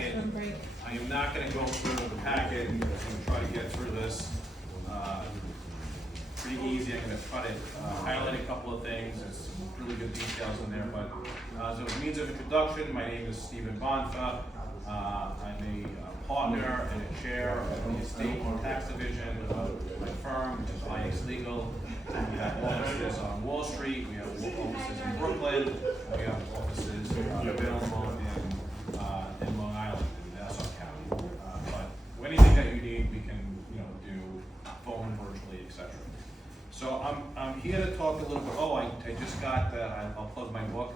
packet. I am not gonna go through the packet, I'm gonna try to get through this. Pretty easy, I'm gonna try to highlight a couple of things, there's some really good details in there, but as a means of introduction, my name is Stephen Bonfa. I'm a partner and a chair of the estate and tax division of my firm, which is IX Legal. We have offices on Wall Street, we have offices in Brooklyn, we have offices available in Long Island, in Nassau County. But anything that you need, we can do phone, virtually, etc. So I'm here to talk a little bit. Oh, I just got I'll plug my book.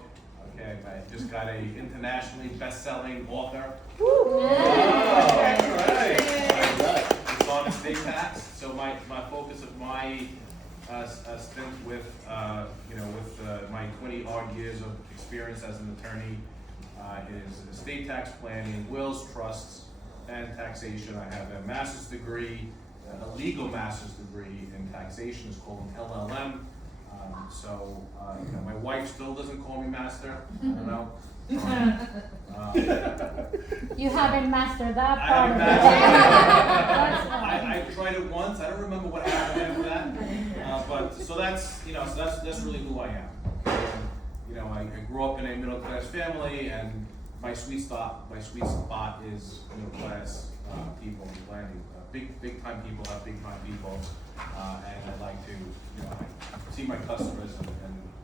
Okay, I just got a internationally best-selling author. Woo! Right. It's on estate tax. So my focus of my stint with my 20-odd years of experience as an attorney is estate tax planning, wills, trusts, and taxation. I have a master's degree, a legal master's degree in taxation. It's called an LLM. My wife still doesn't call me master. I don't know. You haven't mastered that I part. I tried it once. I don't remember what happened after that. But that's really who I am. I grew up in a middle class family, and my sweet spot is middle class people. Big time people have big time people, and I like to I see my customers and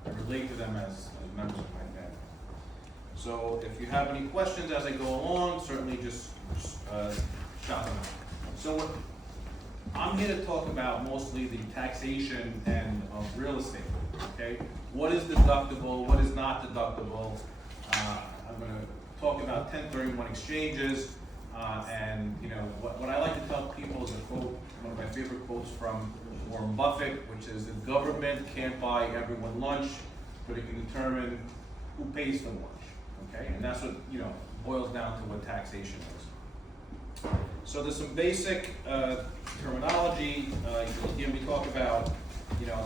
I relate to them as members of my family. So if you have any questions as I go along, certainly just shout them out. So I'm here to talk about mostly the taxation and of real estate. Okay, what is deductible? What is not deductible? I'm going to talk about 1031 exchanges. What I like to tell people is a quote, one of my favorite quotes from Warren Buffett, which is, the government can't buy everyone lunch, but it can determine who pays for lunch. Okay, and that's what boils down to what taxation is. So there's some basic terminology. Here we talk about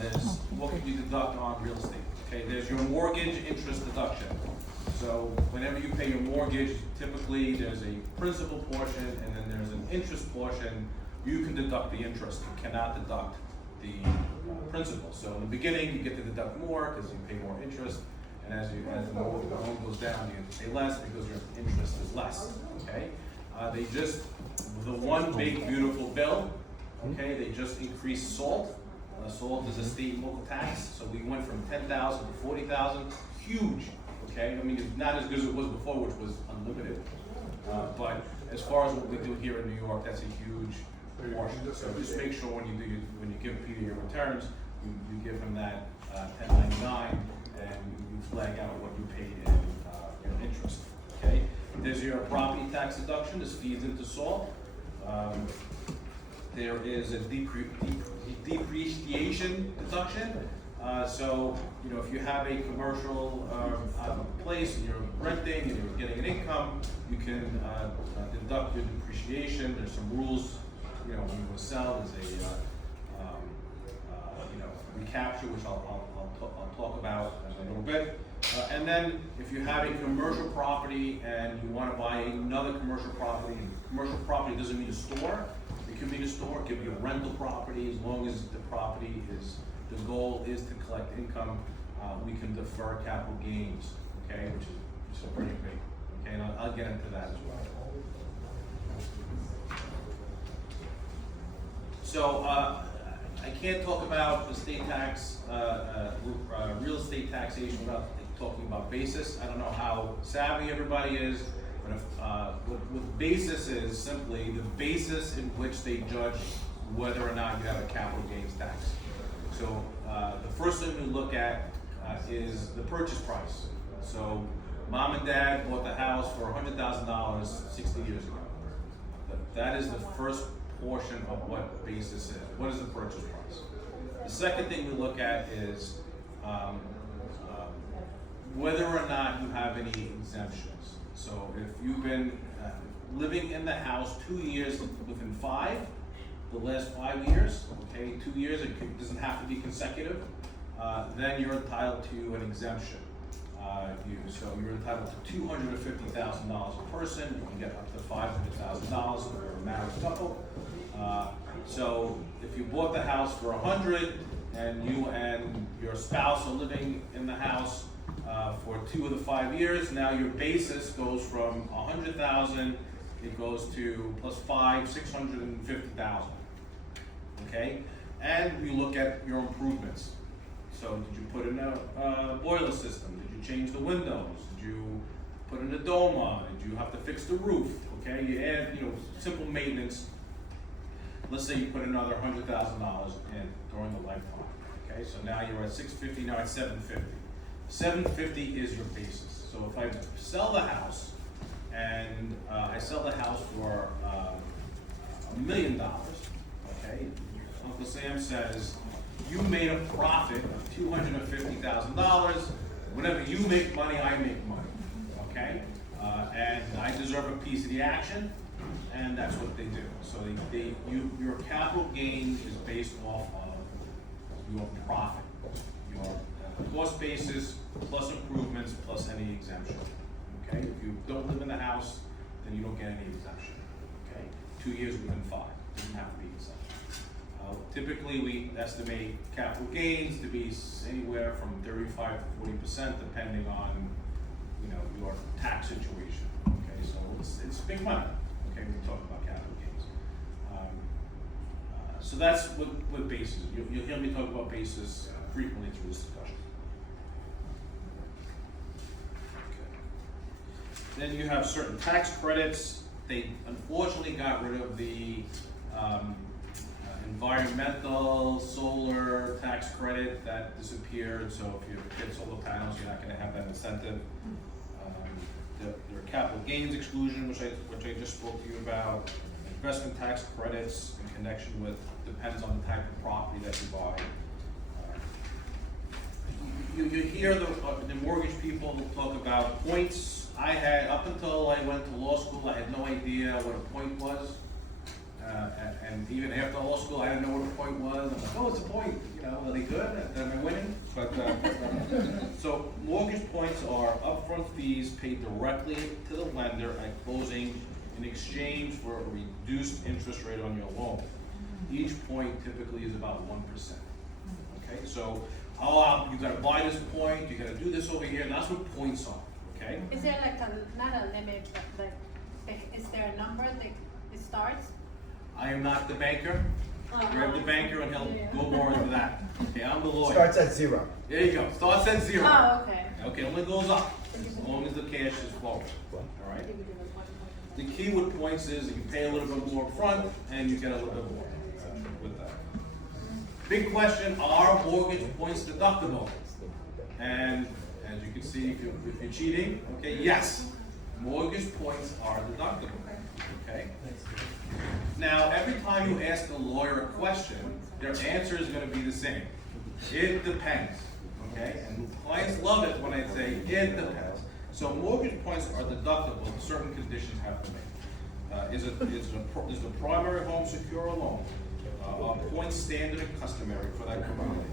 there's what can you deduct on real estate. Okay, there's your mortgage interest deduction. So whenever you pay your mortgage, typically there's a principal portion and then there's an interest portion. You can deduct the interest. You cannot deduct the principal. So in the beginning, you get to deduct more because you pay more interest, and as the loan goes down, you have to pay less because your interest is less. Okay, the one big beautiful bill. Okay, they just increased SALT. SALT is a state and local tax, so we went from 10,000 to 40,000. Huge. Okay, I mean, it's not as good as it was before, which was unlimited. But as far as what we do here in New York, that's a huge portion. So just make sure when you give Peter your returns, you give him that 1099, and you flag out what you paid in interest. Okay, there's your property tax deduction. This feeds into SALT. There is a depreciation deduction. So if you have a commercial place and you're renting and you're getting an income, you can deduct your depreciation. There's some rules. When you sell, there's a recapture, which I'll talk about in a little bit. And then if you have a commercial property and you want to buy another commercial property doesn't mean a store. It can be a store. It can be a rental property, as long as the property is. The goal is to collect income. We can defer capital gains, okay, which is pretty big. Okay, and I'll get into that as well. So I can't talk about estate tax, real estate taxation without talking about basis. I don't know how savvy everybody is, but what basis is simply the basis in which they judge whether or not you have a capital gains tax. So the first thing we look at is the purchase price. So mom and dad bought the house for $100,000 60 years ago. That is the first portion of what basis is. What is the purchase price? The second thing we look at is whether or not you have any exemptions. So if you've been living in the house 2 years within the last 5 years, okay, 2 years, it doesn't have to be consecutive, then you're entitled to an exemption. So you're entitled to $250,000 a person. You can get up to $500,000 if you're a married couple. So if you bought the house for $100,000 and you and your spouse are living in the house for 2 of the 5 years, now your basis goes from $100,000, it goes to plus 5, $650,000. Okay, and you look at your improvements. So did you put in a boiler system? Did you change the windows? Did you put in a doma? Did you have to fix the roof? Okay, you add, simple maintenance. Let's say you put another $100,000 in during the lifetime. Okay, so now you're at $650, now it's $750. $750 is your basis. So if I sell the house and I sell the house for $1 million, okay, Uncle Sam says, you made a profit of $250,000. Whenever you make money, I make money, okay? And I deserve a piece of the action, and that's what they do. So your capital gain is based off of your profit, your cost basis plus improvements plus any exemption, okay? If you don't live in the house, then you don't get any exemption, okay? 2 years within 5, doesn't have to be exemption. Typically, we estimate capital gains to be anywhere from 35 to 40%, depending on, your tax situation. Okay, so it's big money. Okay, when we talk about capital gains. So that's what basis. You'll hear me talk about basis frequently through this discussion. Okay. Then you have certain tax credits. They unfortunately got rid of the environmental solar tax credit that disappeared. So if you get solar panels, you're not going to have that incentive. There are capital gains exclusion, which I just spoke to you about. Investment tax credits in connection with, depends on the type of property that you buy. You hear the mortgage people talk about points. I had, up until I went to law school, I had no idea what a point was. And even after law school, I didn't know what a point was. I'm like, oh, it's a point. Are they good? Am I winning? But so mortgage points are upfront fees paid directly to the lender at closing in exchange for a reduced interest rate on your loan. Each point typically is about 1%. Okay, so you got to buy this point, you got to do this over here, and that's what points are. Okay. Is there not a limit, but is there a number that it starts? I am not the banker. Grab the banker and he'll go more into that. Okay, I'm the lawyer. Starts at 0. There you go. Starts at 0. Oh, okay. Okay, only goes up as long as the cash is flowing. All right. The key with points is you pay a little bit more up front and you get a little bit more with that. Big question: are mortgage points deductible? And as you can see, if you're cheating, okay, yes, mortgage points are deductible. Okay. Now, every time you ask a lawyer a question, their answer is going to be the same. It depends. Okay? And clients love it when I say it depends. So mortgage points are deductible. Certain conditions have to be. Is the primary home secure or loan? Are points standard and customary for that community?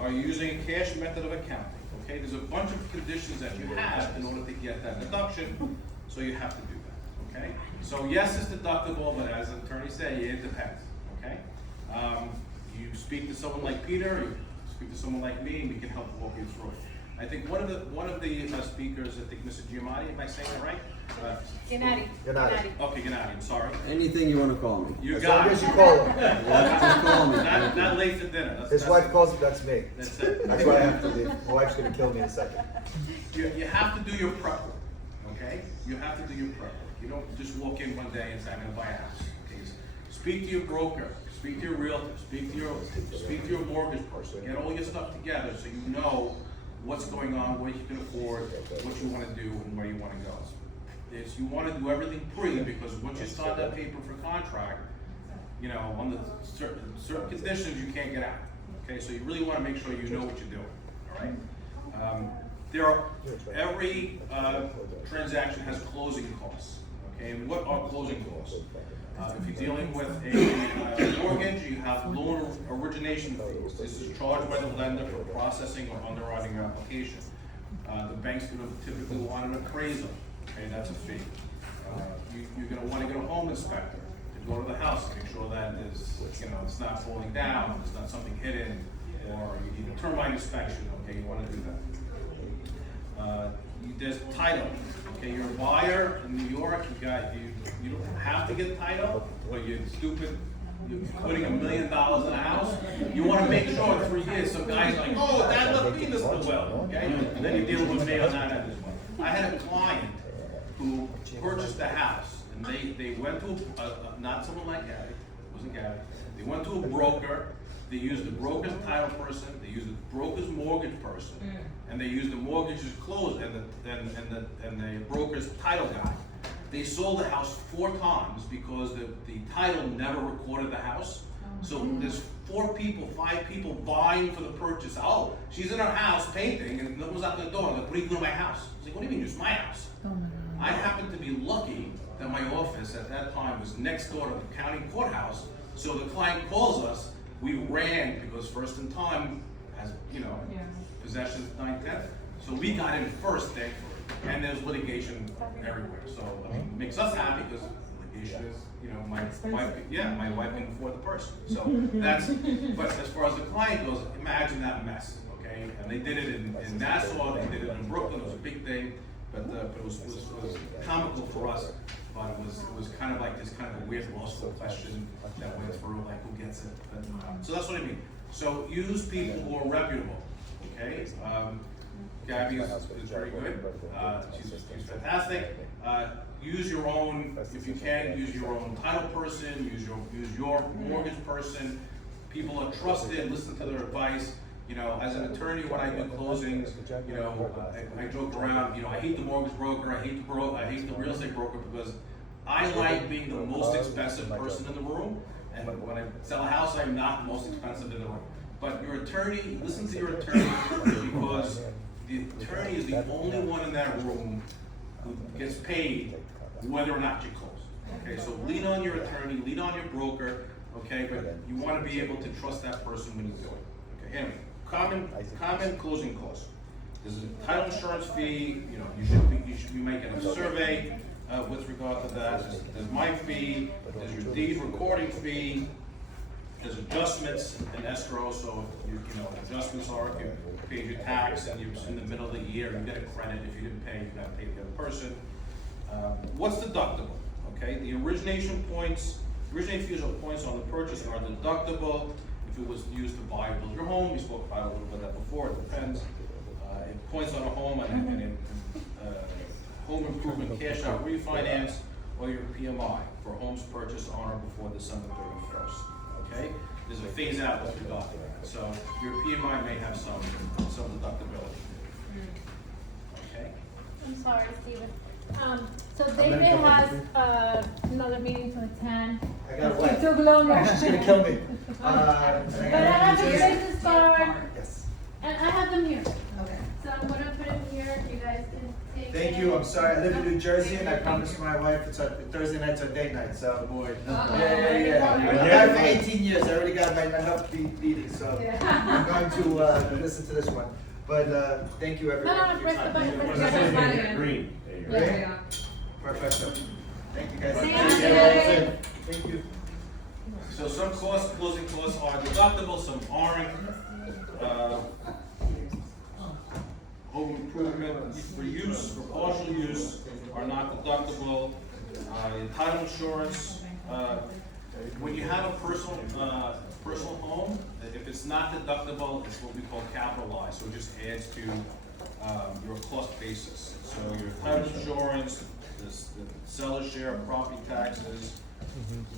Are you using a cash method of accounting? Okay? There's a bunch of conditions that you have in order to get that deduction, so you have to do that. Okay? So yes, it's deductible, but as an attorney say, it depends. Okay? You speak to someone like Peter, you speak to someone like me, and we can help walk you through it. I think one of the speakers, I think Mr. Giamatti, am I saying that right? Gennady. Okay, Gennady, I'm sorry. Anything you want to call me. You As got long it. as you call him. Just call me. Not late for dinner. His wife calls him, that's me. That's it. That's why I have to leave. My wife's gonna kill me in a second. You have to do your prep work, okay? You have to do your prep work. You don't just walk in one day and say, I'm gonna buy a house. Okay? Speak to your broker, speak to your realtor, speak to your mortgage person. Get all your stuff together so you know what's going on, what you can afford, what you wanna do, and where you wanna go. You wanna do everything pre, because once you sign that paper for contract, on the certain conditions, you can't get out. Okay, so you really wanna make sure you know what you're doing, all right? Every transaction has closing costs, okay? And what are closing costs? If you're dealing with a mortgage, you have loan origination fees. This is charged by the lender for processing or underwriting your application. The bank's gonna typically want an appraisal, okay, that's a fee. You're gonna wanna get a home inspector to go to the house, to make sure that it's not falling down, there's not something hidden, or you need a termite inspection, okay, you wanna do that. There's title, okay, you're a buyer in New York, you don't have to get title, but you're stupid, you're putting $1 million in a house, you wanna make sure in 3 years, some guy's like, oh, Dad left me this well, okay? And then you're dealing with me on that end as well. I had a client who purchased a house, and they went to, not someone like Gabby, it wasn't Gabby, they went to a broker, they used the broker's title person, they used the broker's mortgage person, and they used the mortgage's close and the broker's title guy. They sold the house 4 times because the title never recorded the house. So there's 4 people, 5 people vying for the purchase. Oh, she's in her house painting, and no one's out the door. I'm like, what are you doing to my house? I was like, what do you mean, it's my house? I happened to be lucky that my office at that time was next door to the county courthouse. So the client calls us, we ran because first in time, as possession 9/10. So we got in first, thankfully. And there's litigation everywhere. So I mean, it makes us happy because litigation is, my wife can afford the person. So that's, but as far as the client goes, imagine that mess, okay? And they did it in Nassau, they did it in Brooklyn, it was a big thing, but it was comical for us. But it was kind of like this kind of a weird law school question that went through, like who gets it. But, so that's what I mean. So use people who are reputable, okay? Gabby is very good. She's fantastic. Use your own, if you can, use your own title person, use your mortgage person. People are trusted, listen to their advice. As an attorney, when I do closings, I joke around, I hate the mortgage broker, I hate the real estate broker because I like being the most expensive person in the room. And when I sell a house, I'm not the most expensive in the room. But your attorney, listen to your attorney because the attorney is the only one in that room who gets paid whether or not you close. Okay, so lean on your attorney, lean on your broker, okay, but you want to be able to trust that person when you do it. Okay, anyway, common closing costs. There's a title insurance fee, you should be making a survey with regard to that. There's my fee, there's your deed recording fee, there's adjustments in escrow, so adjustments are if you paid your tax and you're in the middle of the year, you get a credit. If you didn't pay, you got to pay the other person. What's deductible? Okay, the origination fees or points on the purchase are deductible. If it was used to buy or build your home, we spoke about it a little bit that before, it depends. It points on a home and home improvement cash out refinance or your PMI for homes purchased on or before December 31st. Okay, there's a phase out with regard to that. So your PMI may have some deductibility. Okay. I'm sorry, Steven. So David has another meeting to attend. I got It what? took longer. She's gonna kill me. But I have the business card, Yes. and I have them here. Okay. So I'm gonna put it here, you guys can take it. Thank you, I'm sorry, I live in New Jersey and I promised my wife it's Thursday night's our date night, so. Boy. Yeah. I've been married for 18 years, I already got my enough beating, so I'm going to listen to this one. But thank you everyone No, for your press the time. button, press the button. Green. Ready? Perfecto. Thank you guys. Thank you. Thank you. So some closing costs are deductible, some aren't. Home improvement for use, for partial use, are not deductible. Title insurance, when you have a personal home, if it's not deductible, it's what we call capitalized, so it just adds to your cost basis. So your title insurance, the seller's share of property taxes,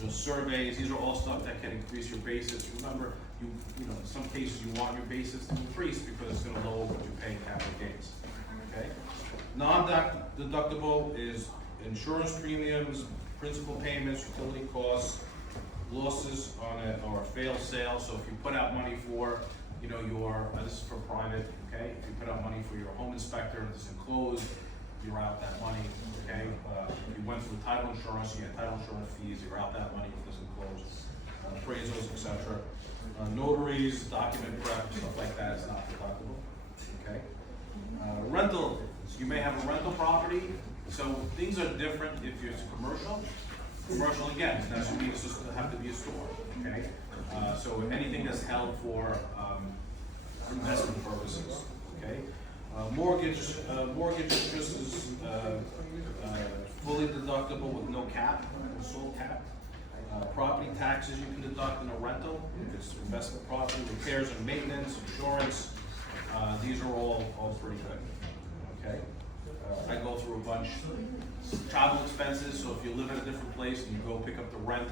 the surveys, these are all stuff that can increase your basis. Remember, in some cases you want your basis to increase because it's gonna lower what you pay in capital gains, okay? Non-deductible is insurance premiums, principal payments, utility costs, losses on or a failed sale. So if you put out money for, this is for private, okay? If you put out money for your home inspector and it's enclosed, you're out that money, okay? If you went through title insurance, you get title insurance fees, you're out that money if it's enclosed. Appraisals, etc. Notaries, document prep, stuff like that is not deductible, okay? Rental, so you may have a rental property, so things are different if it's commercial. Commercial, again, that should be, it's have to be a store, okay? So anything that's held for, investment purposes, okay? Mortgage interest is, fully deductible with no cap, no sole cap. Property taxes you can deduct in a rental, if it's investment property, repairs and maintenance, insurance, these are all pretty good, okay? I go through a bunch. Travel expenses, so if you live in a different place and you go pick up the rent,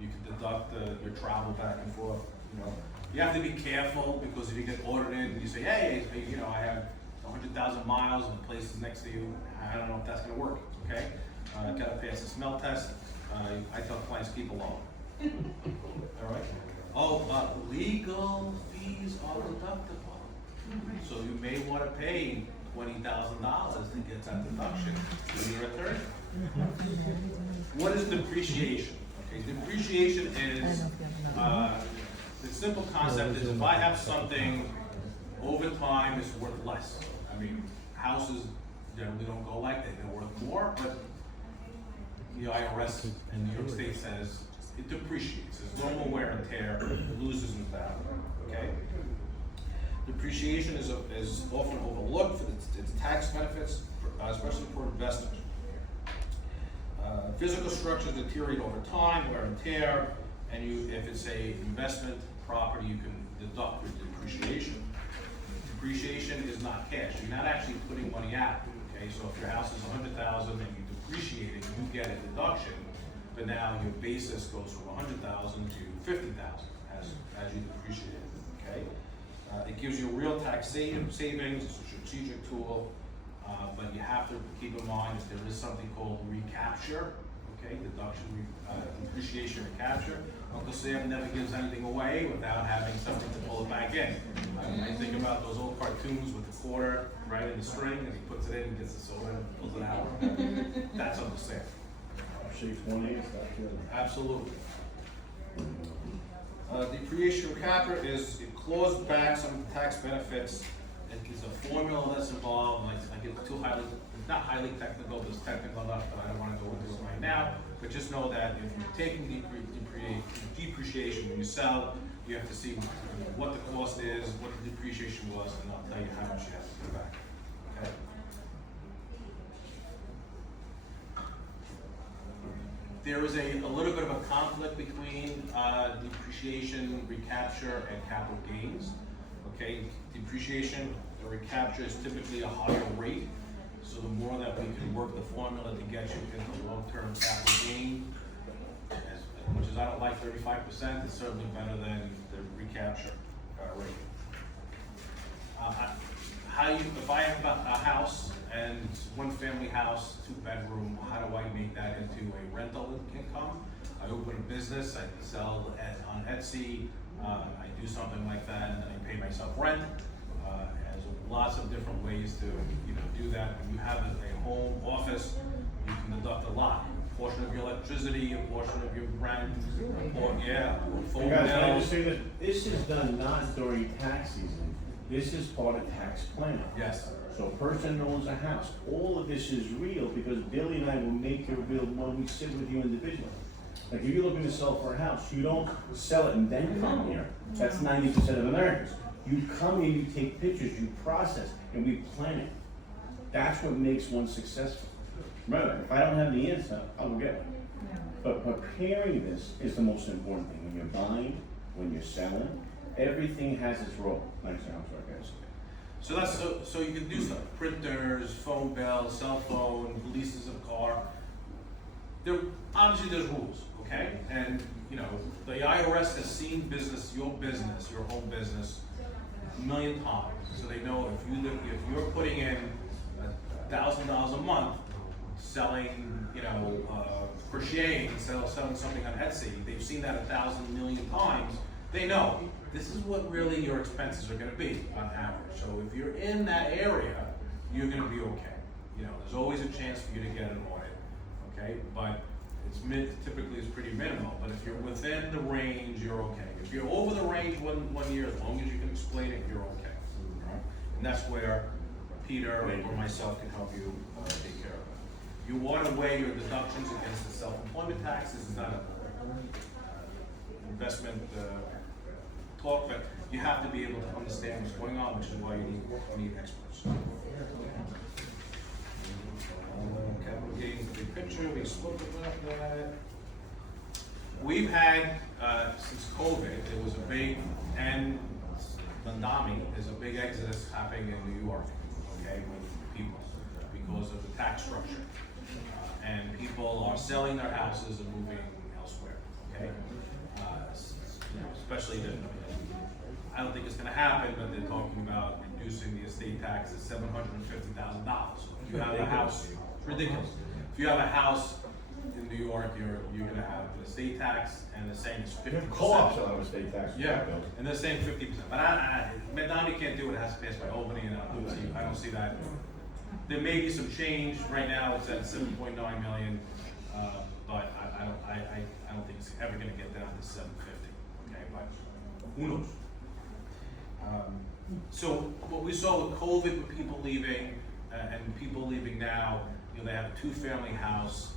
you can deduct your travel back and forth, you know. You have to be careful, because if you get ordered in and you say, hey, you know, I have 100,000 miles and the place is next to you, I don't know if that's gonna work, okay? Gotta pass the smell test. I tell clients, keep alone. All right? Oh, legal fees are deductible. So you may wanna pay $20,000 to get that deduction when you're a attorney. What is depreciation? Okay, depreciation is, the simple concept is if I have something over time, it's worth less. I mean, houses generally don't go like that, they're worth more, but the IRS in New York State says it depreciates. There's normal wear and tear, it loses in value, okay? Depreciation is often overlooked for its tax benefits, especially for investors. Physical structures deteriorate over time, wear and tear, and if it's a investment property, you can deduct your depreciation. Depreciation is not cash. You're not actually putting money out. Okay, so if your house is $100,000 and you depreciate it, you get a deduction, but now your basis goes from $100,000 to $50,000 as you depreciate it. Okay. It gives you a real tax savings, it's a strategic tool, but you have to keep in mind that there is something called recapture, okay, depreciation recapture. Uncle Sam never gives anything away without having something to pull it back in. I think about those old cartoons with the quarter right in the string, and he puts it in and gets the soda and pulls it out. That's Uncle Sam. Absolutely. Depreciation recapture is, it claws back some tax benefits. It's a formula that's involved, like I get too highly, it's not highly technical, but it's technical enough that I don't want to go into it right now. But just know that if you're taking depreciation when you sell, you have to see what the cost is, what the depreciation was, and I'll tell you how much you have to put back. Okay? There is a little bit of a conflict between depreciation, recapture, and capital gains. Okay, depreciation or recapture is typically a higher rate, so the more that we can work the formula to get you into long-term capital gain, as much as I don't like 35%, it's certainly better than the recapture rate. If I have a house and it's one family house, 2-bedroom, how do I make that into a rental income? I open a business, I sell on Etsy, I do something like that, and then I pay myself rent. There's lots of different ways to do that. When you have a home office, you can deduct a lot. A portion of your electricity, a portion of your rent, phone Guys, can I bills. just say that this is done not during tax season. This is part of tax planning. Yes. So a person owns a house. All of this is real because Billy and I will make your bill when we sit with you individually. Like if you're looking to sell for a house, you don't sell it and then come here. That's 90% of Americans. You come here, you take pictures, you process, and we plan it. That's what makes one successful. Remember, if I don't have the answer, I'll get one. But preparing this is the most important thing. When you're buying, when you're selling, everything has its role. Thanks, I'm sorry, guys. So that's so you can do stuff. Printers, phone bill, cell phone, leases of car. Obviously there's rules, okay? And the IRS has seen your home business, a million times. So they know if you're putting in $1,000 a month selling, crocheting, selling something on Etsy, they've seen that 1,000 million times. They know this is what really your expenses are going to be on average. So if you're in that area, you're going to be okay. There's always a chance for you to get an audit, okay? But typically it's pretty minimal. But if you're within the range, you're okay. If you're over the range one year, as long as you can explain it, you're okay. Right? And that's where Peter or myself can help you take care of it. You want to weigh your deductions against the self-employment tax. This is not a investment talk, but you have to be able to understand what's going on, which is why you need experts. Capital gains, big picture, we spoke about that. We've had, since COVID, there was a big, and Mandami, there's a big exodus happening in New York, okay, with people, because of the tax structure. And people are selling their houses and moving elsewhere, okay? Especially I don't think it's gonna happen, but they're talking about reducing the estate tax to $750,000. If you have a house, it's ridiculous. If you have a house in New York, you're gonna have the estate tax, and the same is 50%. Co-ops will have a state tax. Yeah, and they're saying 50%, but Mandami can't do it, it has to pass by Albany, and I don't see that. There may be some change, right now it's at 7.9 million, but I don't think it's ever gonna get down to 750, okay, but who knows? So what we saw with COVID, with people leaving, and people leaving now, they have a 2-family house,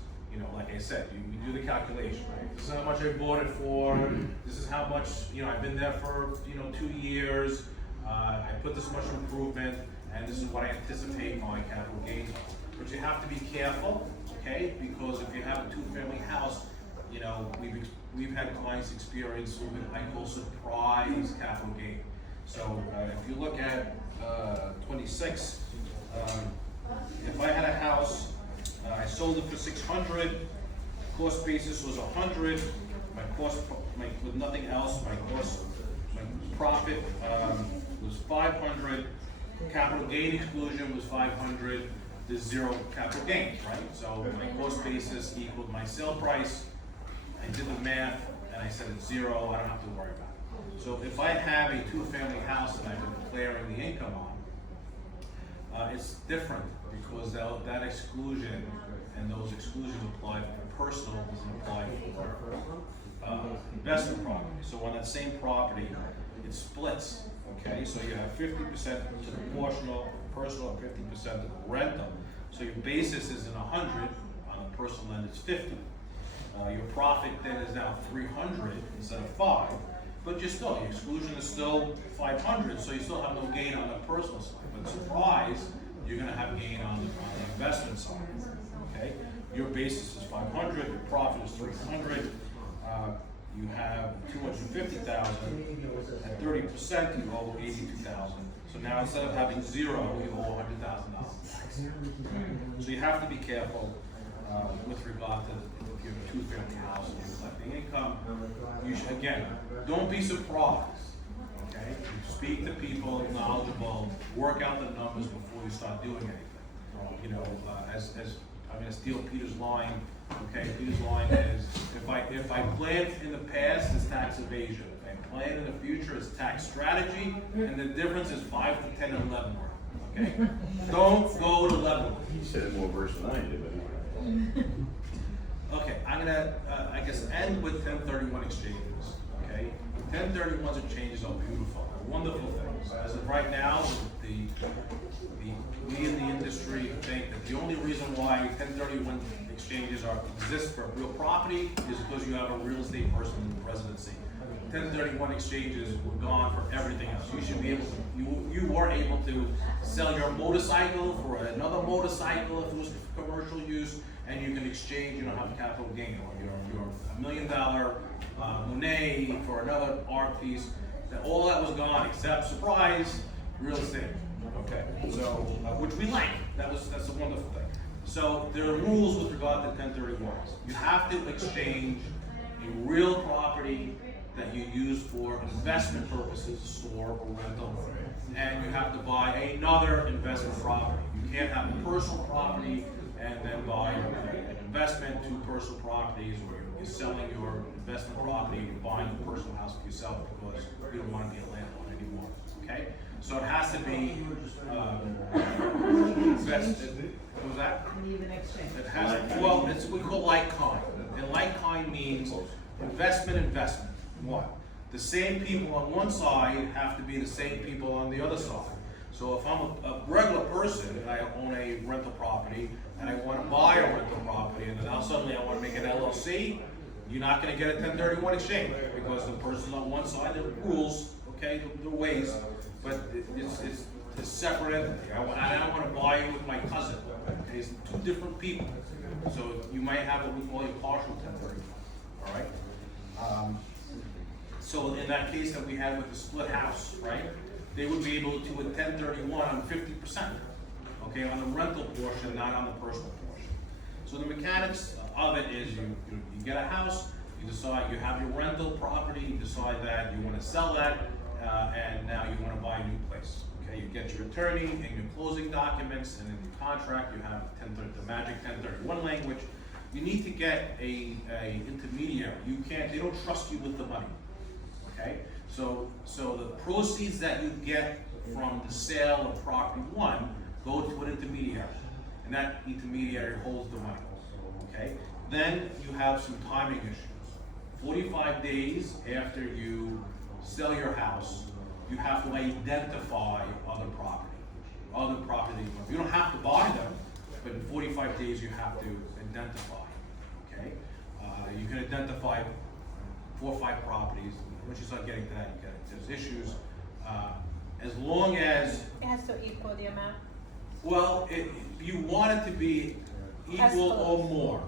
like I said, you do the calculation, right? This is how much I bought it for, this is how much, I've been there for, 2 years, I put this much improvement, and this is what I anticipate my capital gains are. But you have to be careful, okay? Because if you have a 2-family house, we've had clients experience what I call surprise capital gain. So if you look at 26, if I had a house, I sold it for 600, cost basis was 100, my cost, with nothing else, my profit was 500, capital gain exclusion was 500, there's 0 capital gains, right? So my cost basis equaled my sale price, I did the math, and I said it's 0, I don't have to worry about it. So if I have a 2-family house that I've been declaring the income on, it's different because that exclusion and those exclusions apply for personal, doesn't apply for investment property. So on that same property, it splits, okay? So you have 50% to the proportional, personal, and 50% to the rental. So your basis is in 100, on the personal end it's 50. Your profit then is now 300 instead of 5, but your exclusion is still 500, so you still have no gain on the personal side. But surprise, you're gonna have gain on the investment side, okay? Your basis is 500, your profit is 300, you have 250,000, at 30% you owe 82,000. So now instead of having 0, you owe $100,000. So you have to be careful with regard to if you have a 2-family house and you're collecting income. You should, again, don't be surprised, okay? You speak to people knowledgeable, work out the numbers before you start doing anything. As I'm gonna steal Peter's line, okay? Peter's line is, if I plan in the past, it's tax evasion. If I plan in the future, it's tax strategy, and the difference is 5 to 10 and 11 work, okay? Don't go to 11. He said it more verse than I did, but. Okay, I'm gonna, I guess, end with 1031 exchanges, okay? 1031 exchanges are beautiful, they're wonderful things. As of right now, we in the industry think that the only reason why 1031 exchanges exist for real property is because you have a real estate person in the presidency. 1031 exchanges were gone for everything else. You should be able to, you are able to sell your motorcycle for another motorcycle if it was for commercial use, and you can exchange, you don't have capital gain, or your $1 million Monet for another art piece. All that was gone except, surprise, real estate. Okay, so which we like. That's a wonderful thing. So there are rules with regard to 1031s. You have to exchange a real property that you use for investment purposes, store or rental, and you have to buy another investment property. You can't have a personal property and then buy an investment, 2 personal properties, or you're selling your investment property, you're buying a personal house for yourself because you don't want to be a landlord anymore. Okay, so it has to be invested. What was that? It has. Well, it's what we call like kind, and like kind means investment. What? The same people on one side have to be the same people on the other side. So if I'm a regular person and I own a rental property and I wanna buy a rental property and then now suddenly I wanna make an LLC, you're not gonna get a 1031 exchange because the person on one side, there are rules, okay, the ways, but it's separate entity. I wanna buy it with my cousin, okay, it's two different people. So you might have what we call a partial 1031, all right? So in that case that we had with the split house, right, they would be able to, with 1031 on 50%, okay, on the rental portion, not on the personal portion. So the mechanics of it is you get a house, you decide you have your rental property, you decide that you want to sell that, and now you want to buy a new place. Okay, you get your attorney and your closing documents, and in your contract you have the magic 1031 language. You need to get a intermediary. They don't trust you with the money. Okay, so the proceeds that you get from the sale of property one go to an intermediary, and that intermediary holds the money. Okay, then you have some timing issues. 45 days after you sell your house, you have to identify other property. You don't have to buy them, but in 45 days you have to identify. Okay, you can identify 4 or 5 properties. Once you start getting to that, there's issues. As long as It has to equal the amount. well, you want it to be equal or more.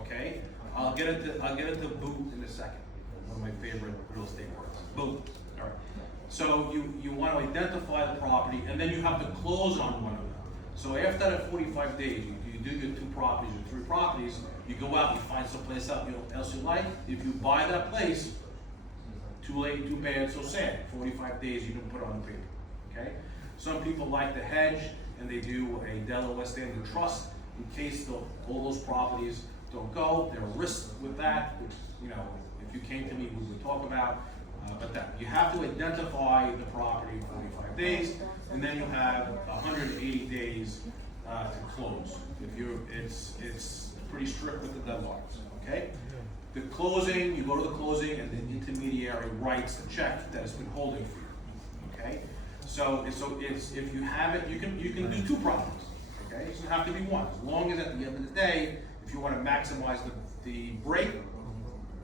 Okay, I'll get into boot in a second. One of my favorite real estate words. Boot. All right. So you want to identify the property, and then you have to close on one of them. So after that 45 days, you do your 2 properties or 3 properties. You go out, you find someplace else you like. If you buy that place, too late, too bad, so sad. 45 days you didn't put it on the paper. Okay. Some people like to hedge, and they do a Delaware Standard Trust in case all those properties don't go. There are risks with that, which, you know, if you came to me, we would talk about. But that you have to identify the property in 45 days, and then you have 180 days to close. It's pretty strict with the deadlines. Okay. The closing, you go to the closing, and the intermediary writes the check that has been holding for you. Okay. So it's if you have it, you can do 2 properties. Okay. It doesn't have to be one. As long as at the end of the day, if you want to maximize the break,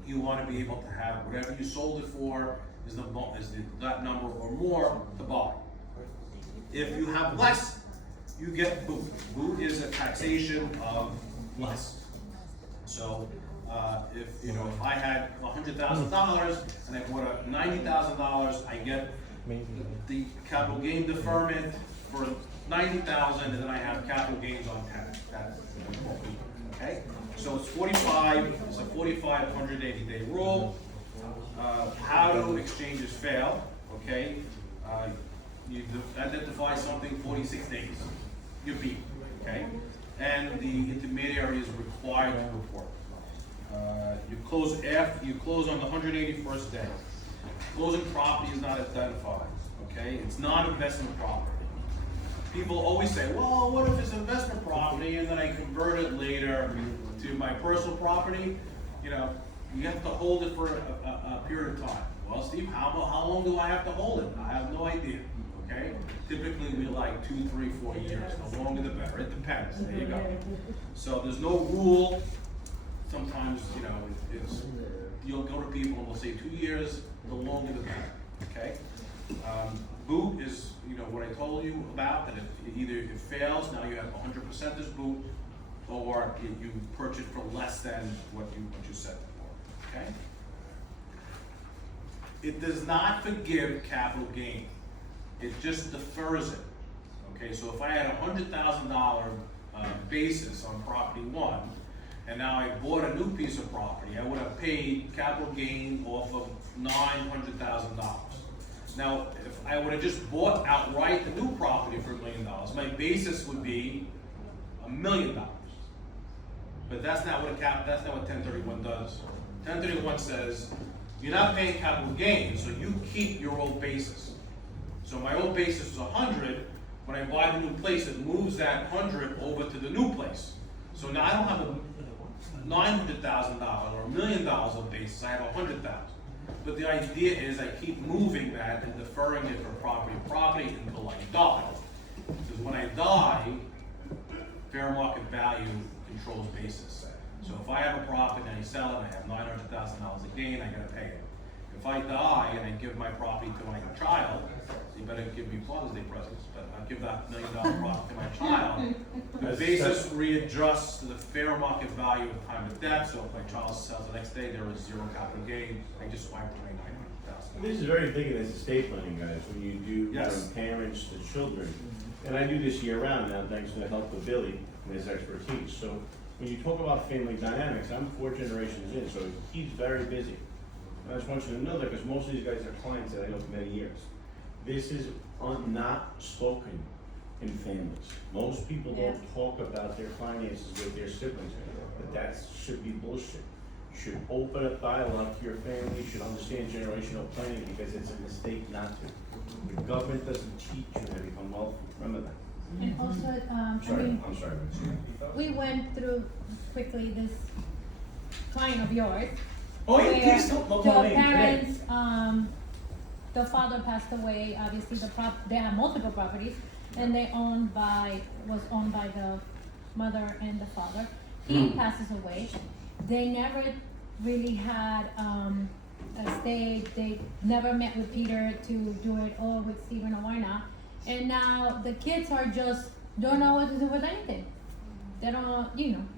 you want to be able to have whatever you sold it for is that number or more to buy. If you have less, you get boot. Boot is a taxation of less. So if I had $100,000 and I bought a $90,000, I get the capital gain deferment for $90,000, and then I have capital gains on 10. That's okay. So it's 45. It's a 180-day rule. How do exchanges fail? Okay, you identify something 46 days. You beat. Okay, and the intermediary is required to report. You close on the 181st day. Closing property is not identified. Okay, it's non-investment property. People always say, well, what if it's investment property and then I convert it later to my personal property? You know, you have to hold it for a period of time. Well, Steve, how long do I have to hold it? I have no idea. Okay, typically we like 2, 3, 4 years. The longer the better. It depends. There you go. So there's no rule. Sometimes, you know, you'll go to people and they'll say 2 years. The longer the better. Okay. Boot is, you know, what I told you about, that if either it fails, now you have 100% as boot, or you purchase for less than what you said before. Okay. It does not forgive capital gain. It just defers it. Okay, so if I had a $100,000 basis on property one, and now I bought a new piece of property, I would have paid capital gain off of $900,000. Now, if I would have just bought outright the new property for $1 million, my basis would be $1 million. But that's not what 1031 does. 1031 says you're not paying capital gain, so you keep your old basis. So my old basis was 100. When I buy the new place, it moves that 100 over to the new place. So now I don't have a $900,000 or $1 million of basis. I have $100,000. But the idea is I keep moving that and deferring it from property to property until I die. Because when I die, fair market value controls basis. So if I have a profit and I sell it, I have $900,000 a gain, I gotta pay it. If I die and I give my property to my child, you better give me Father's Day presents, but I give that $1 million profit to my child, the basis readjusts to the fair market value at time of death, so if my child sells the next day, there is zero capital gain, I just wiped away $900,000. This is very big in this estate planning, guys, when you do Yes. from parents to children. And I do this year round now, thanks to the help of Billy and his expertise. So when you talk about family dynamics, I'm 4 generations in, so he's very busy. I just want you to know that because most of these guys are clients that I know for many years. This is not spoken in families. Most people don't talk about their finances with their siblings, but that should be bullshit. You should open up dialogue to your family, you should understand generational planning because it's a mistake not to. The government doesn't teach you how to become wealthy. Remember that. And also, I Sorry, mean, I'm sorry. we went through quickly this client of yours. Oh, yeah, where please don't the tell me today. parents, the father passed away, obviously they have multiple properties, and was owned by the mother and the father. He passes away. They never really had, they never met with Peter to do it, or with Stephen, or why not. And now the kids are just, don't know what to do with anything. They don't,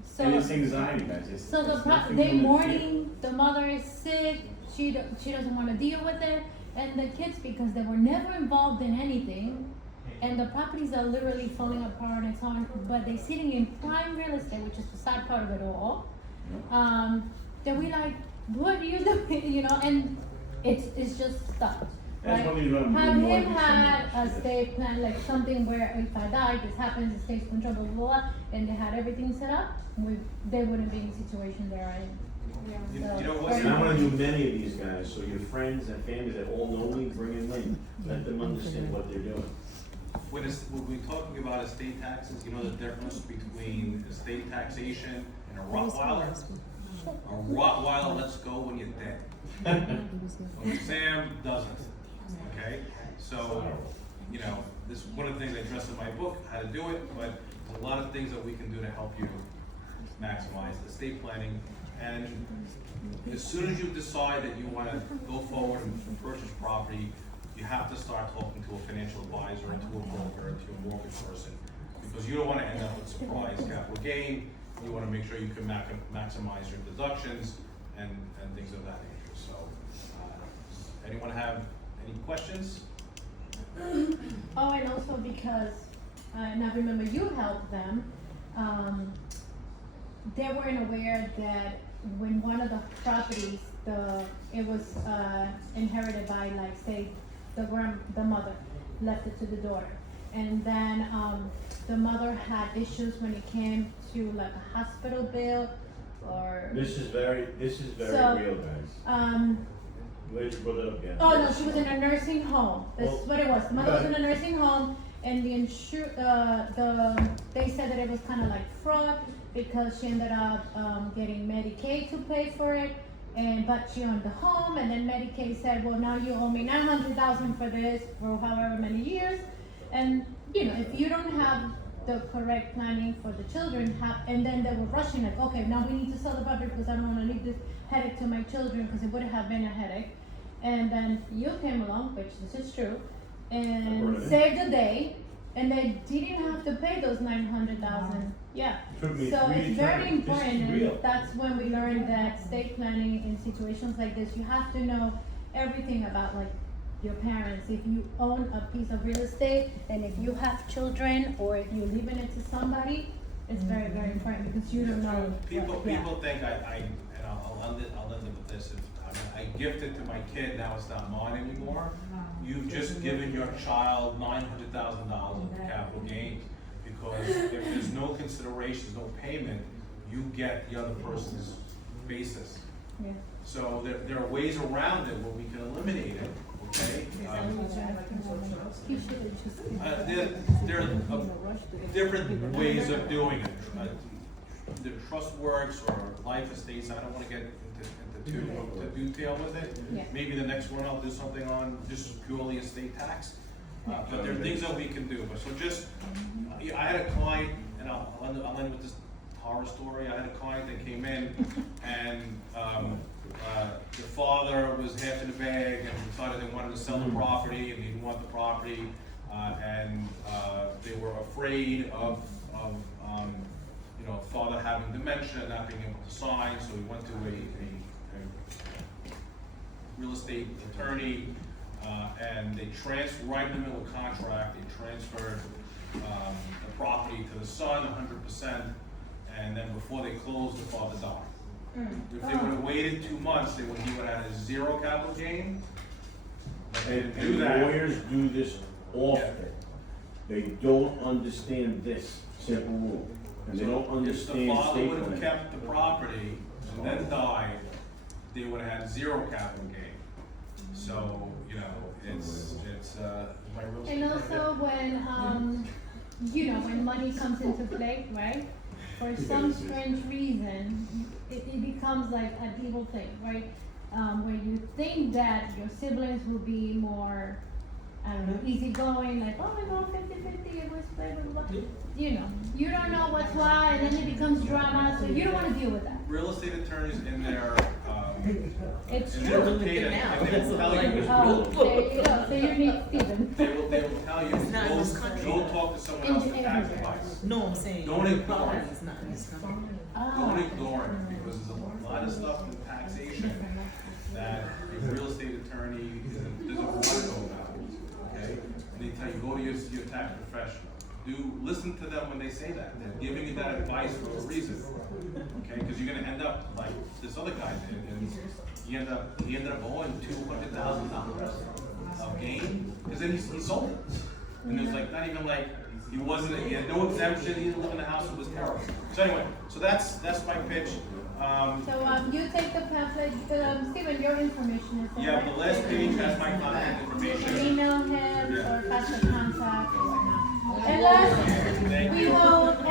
so. And it's anxiety, guys. So they mourning, the mother is sick, she doesn't wanna deal with it, and the kids, because they were never involved in anything, and the properties are literally falling apart on its own, but they're sitting in prime real estate, which is the sad part of it all. Then we like, what are you doing, and it's just stopped, right? That's what we run. Have him had a estate plan, like something where if I die, this happens, the state's control, blah, blah, blah, and they had everything set up, they wouldn't be in the situation they're in. You So, know what's And I wanna do many of these guys, so your friends and families that all know me, bring them in, let them understand what they're doing. When we're talking about estate taxes, you know the difference between estate taxation and a Rottweiler? A Rottweiler lets go when you're dead. Sam doesn't, okay? So, this is one of the things I address in my book, how to do it, but there's a lot of things that we can do to help you maximize estate planning. And as soon as you decide that you wanna go forward and purchase property, you have to start talking to a financial advisor, and to a broker, and to a mortgage person, because you don't wanna end up with surprise capital gain. You wanna make sure you can maximize your deductions and things of that nature. So, anyone have any questions? Oh, and also because, and I remember you helped them, they weren't aware that when one of the properties, it was inherited by, like, say, the mother left it to the daughter. And then the mother had issues when it came to like a hospital bill or. This is very So, real, guys. Glad you brought it up again. Oh no, she was in a nursing home. That's Well, what it was. The mother was okay. in a nursing home, and they said that it was kind of like fraud because she ended up getting Medicaid to pay for it, but she owned the home, and then Medicaid said, well, now you owe me $900,000 for this for however many years, and if you don't have the correct planning for the children, and then they were rushing like, okay, now we need to sell the property because I don't want to leave this headache to my children because it would have been a headache. And then you came along, which this is true, and saved the day, and they didn't have to pay those $900,000. Yeah. Took me So 3 it's very attorneys. This important, is real. and that's when we learned that estate planning in situations like this, you have to know everything about like your parents. If you own a piece of real estate, and if you have children, or if you're leaving it to somebody, it's very, very important because you don't know. People yeah. think I'll end it with this. I gifted to my kid, now it's not mine anymore. You've just given your child $900,000 of capital gains, because if there's no considerations, no payment, you get the other person's basis. Yeah. So there are ways around it where we can eliminate it, okay? You should have just. There are different ways of doing it. either trust works or life estates, I don't wanna get into too detail with it. Yeah. Maybe the next one I'll do something on just purely estate tax. But there are things that we can do, but so just, I had a client, and I'll end with this horror story. I had a client that came in and, the father was half in the bag and decided they wanted to sell the property and they didn't want the property. And they were afraid of you know, father having dementia and not being able to sign, so we went to a real estate attorney, and they right in the middle of contract, they transferred the property to the son 100%, and then before they closed, the father died. If they would have waited 2 months, he would have had a zero capital gain. But they didn't do And that. lawyers do this often. They don't understand this simple rule, and they don't If the understand father state would have law. kept the property and then died, they would have had zero capital gain. So, you know, it's, my real estate. And also when, you know, when money comes into play, right? For some strange reason, it becomes like an evil thing, right? Where you think that your siblings will be more, I don't know, easygoing, like, oh, we go 50-50, it was blah, blah, blah. You know, you don't know what's why, and then it becomes drama, so you don't wanna deal with that. Real estate attorneys in their, It's in true. their opinion, and they will tell you, Oh, there you go, so you need Stephen. they will tell you, not in this country. go talk to someone else for tax advice. No, I'm saying. Don't ignore it. It's not in this country. Don't ignore it, because there's a lot of stuff in taxation that a real estate attorney doesn't want to know about, okay? And they tell you, go to your tax professional. Listen to them when they say that. They're giving you that advice for a reason, okay? Because you're gonna end up like this other guy did, and he ended up owing $200,000 of gain, because then he sold it. And it was like, not even like, he had no exemption, he didn't live in the house, it was terrible. So anyway, so that's my pitch. So, you take the pamphlet, Stephen, your information is there, Yeah, right? the last page has my contact information.